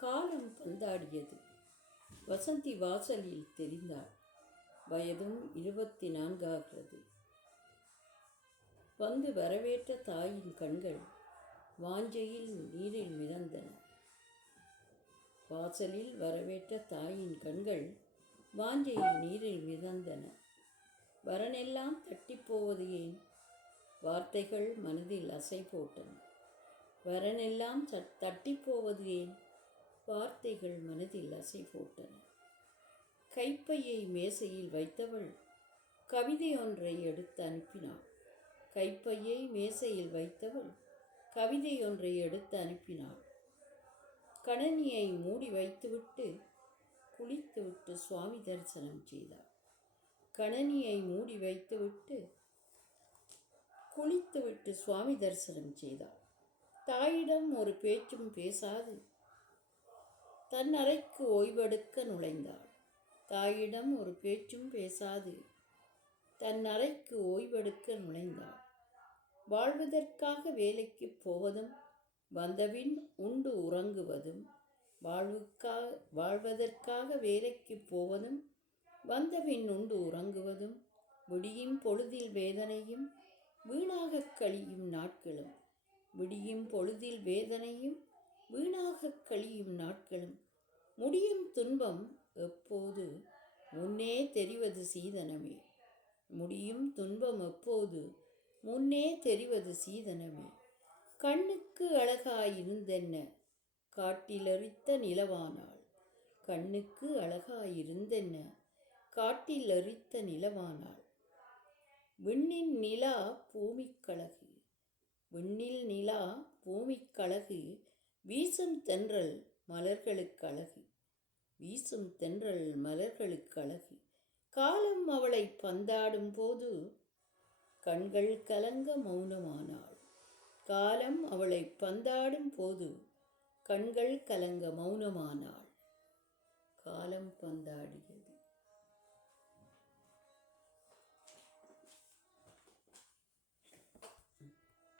காலம் பந்தாடியது. வசந்தி வாசலில் தெரிந்தாள். வயதும் 24 வந்து வரவேற்ற தாயின் கண்கள் வாஞ்சையில் நீரில் மிதந்தன. வாசலில் வரவேற்ற தாயின் கண்கள் வாஞ்சையில் நீரில் மிதந்தன. வரனெல்லாம் தட்டிப்போவது ஏன்? வார்த்தைகள் மனதில் அசை போட்டன. வரனெல்லாம் தட்டிப்போவது ஏன்? வார்த்தைகள் மனதில் அசை போட்டன. கைப்பையை மேசையில் வைத்தவள் கவிதை ஒன்றை எடுத்து அனுப்பினாள். கைப்பையை மேசையில் வைத்தவள் கவிதை ஒன்றை எடுத்து அனுப்பினாள். கணனியை மூடி வைத்துவிட்டு குளித்துவிட்டு சுவாமி தரிசனம் செய்தாள். கணனியை மூடி வைத்துவிட்டு குளித்துவிட்டு சுவாமி தரிசனம் செய்தாள். தாயிடம் ஒரு பேச்சும் பேசாது தன் அறைக்கு ஓய்வெடுக்க நுழைந்தாள். தாயிடம் ஒரு பேச்சும் பேசாது தன் அறைக்கு ஓய்வெடுக்க நுழைந்தாள். வாழ்வதற்காக வேலைக்கு போவதும் வந்தபின் உண்டு உறங்குவதும், வாழ்வதற்காக வேலைக்கு போவதும் வந்தபின் உண்டு உறங்குவதும், விடியும் பொழுதில் வேதனையும் வீணாக கழியும் நாட்களும், விடியும் பொழுதில் வேதனையும் வீணாக கழியும் நாட்களும், முடியும் துன்பம் எப்போது முன்னே தெரிவது சீதனமே, முடியும் துன்பம் எப்போது முன்னே தெரிவது சீதனமே. கண்ணுக்கு அழகாயிருந்தென்ன காட்டிலறித்த நிலவானாள், கண்ணுக்கு அழகாயிருந்தென்ன காட்டிலறித்த நிலவானாள். விண்ணின் நிலா பூமிக்கழகு, விண்ணில் நிலா பூமிக்கழகு, வீசும் தென்றல் மலர்களுக்கழகு, வீசும் தென்றல் மலர்களுக்கழகு. காலம் அவளை பந்தாடும் போது கண்கள் கலங்க மௌனமானாள். காலம் அவளை பந்தாடும் போது கண்கள் கலங்க மௌனமானாள். காலம் பந்தாடியது.